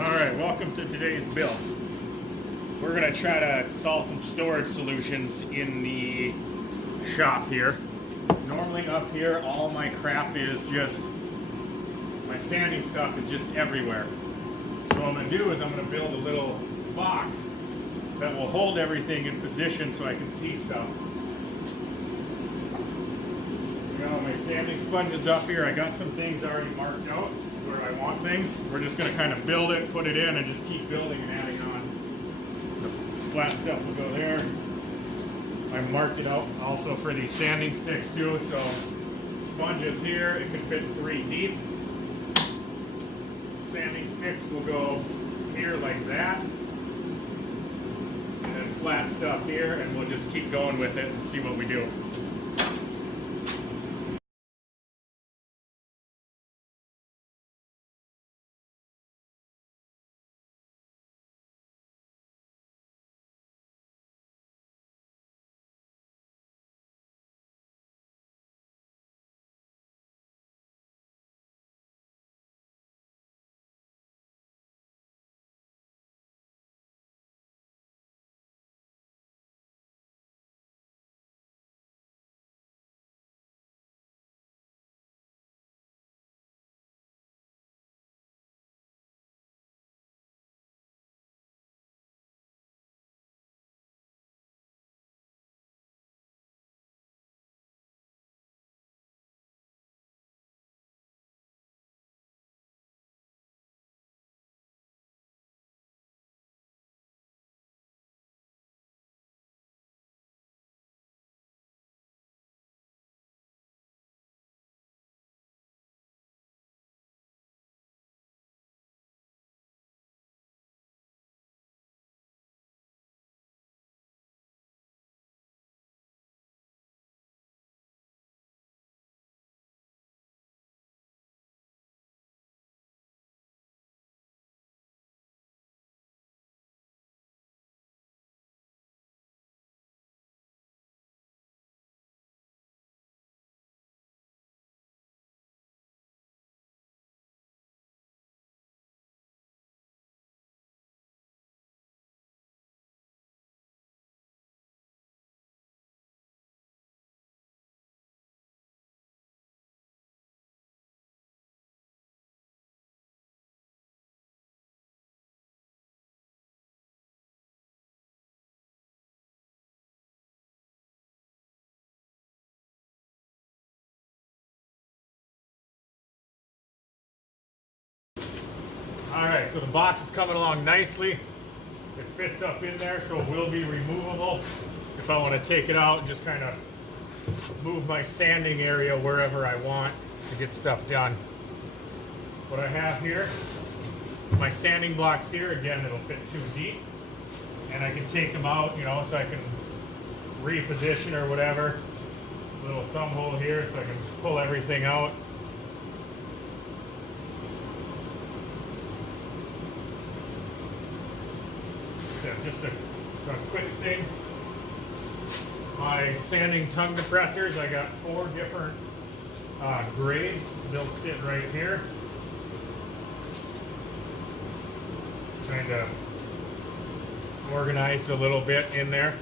Alright, welcome to today's build. We're going to try to solve some storage solutions in the shop here. Normally up here, all my crap is just, my sanding stuff is just everywhere. So what I'm going to do is I'm going to build a little box that will hold everything in position so I can see stuff. You know, my sanding sponge is up here. I got some things already marked out where I want things. We're just going to kind of build it, put it in, and just keep building and adding on. The flat stuff will go there. I marked it out also for these sanding sticks too, so sponges here, it can fit 3 deep. Sanding sticks will go here like that. And then flat stuff here, and we'll just keep going with it and see what we do. Alright, so the box is coming along nicely. It fits up in there, so it will be removable if I want to take it out and just kind of move my sanding area wherever I want to get stuff done. What I have here, my sanding blocks here, again, it'll fit 2 deep. And I can take them out, you know, so I can reposition or whatever. Little thumb hole here so I can pull everything out. Just a quick thing. My sanding tongue depressors, I got 4 different grades. They'll sit right here. Kind of organized a little bit in there.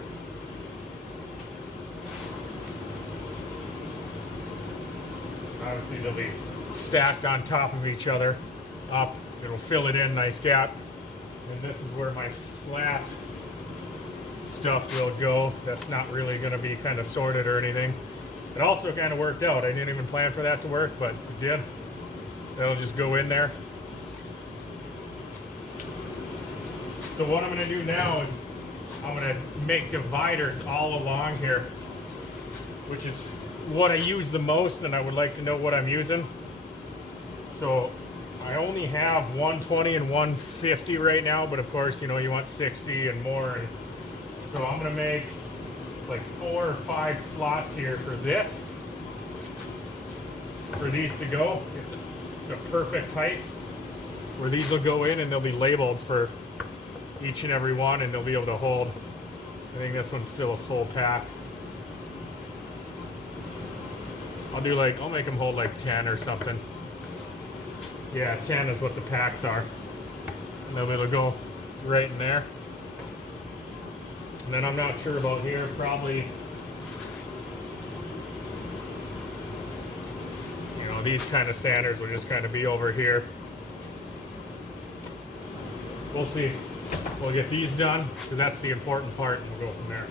Obviously they'll be stacked on top of each other up. It'll fill it in, nice gap. And this is where my flat stuff will go. That's not really going to be kind of sorted or anything. It also kind of worked out. I didn't even plan for that to work, but it did. That'll just go in there. So what I'm going to do now is I'm going to make dividers all along here, which is what I use the most, and I would like to know what I'm using. So I only have 120 and 150 right now, but of course, you know, you want 60 and more. And so I'm going to make like 4 or 5 slots here for this, for these to go. It's a perfect height where these will go in, and they'll be labeled for each and every one, and they'll be able to hold. I think this one's still a full pack. I'll make them hold like 10 or something. Yeah, 10 is what the packs are. And then it'll go right in there. And then I'm not sure about here, probably, you know, these kind of sanders will just kind of be over here. We'll see. We'll get these done because that's the important part, and we'll go from there.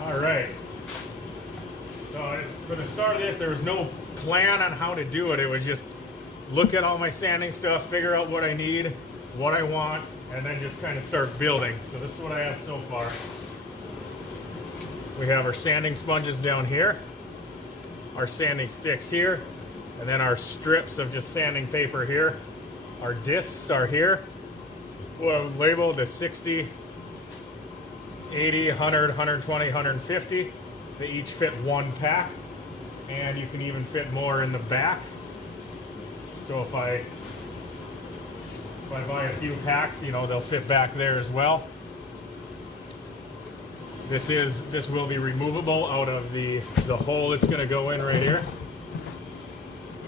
All right. So for the start of this, there was no plan on how to do it. It was just look at all my sanding stuff, figure out what I need, what I want, and then just kind of start building. So this is what I have so far. We have our sanding sponges down here, our sanding sticks here, and then our strips of just sanding paper here. Our discs are here. Well, labeled the 60, 80, 100, 120, 150. They each fit one pack, and you can even fit more in the back. So if I buy a few packs, you know, they'll fit back there as well. This will be removable out of the hole it's going to go in right here.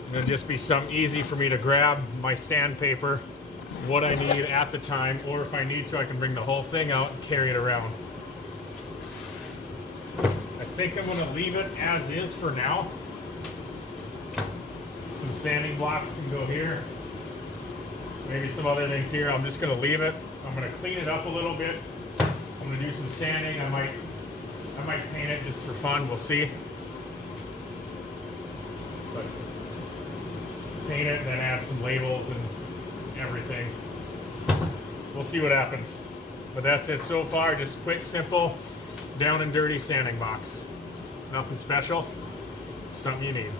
And it'll just be some easy for me to grab my sandpaper, what I need at the time, or if I need to, I can bring the whole thing out and carry it around. I think I'm going to leave it as is for now. Some sanding blocks can go here. Maybe some other things here. I'm just going to leave it. I'm going to clean it up a little bit. I'm going to do some sanding. I might paint it just for fun. We'll see. But paint it and then add some labels and everything. We'll see what happens. But that's it so far. Just quick, simple down and dirty sanding box. Nothing special, something you need.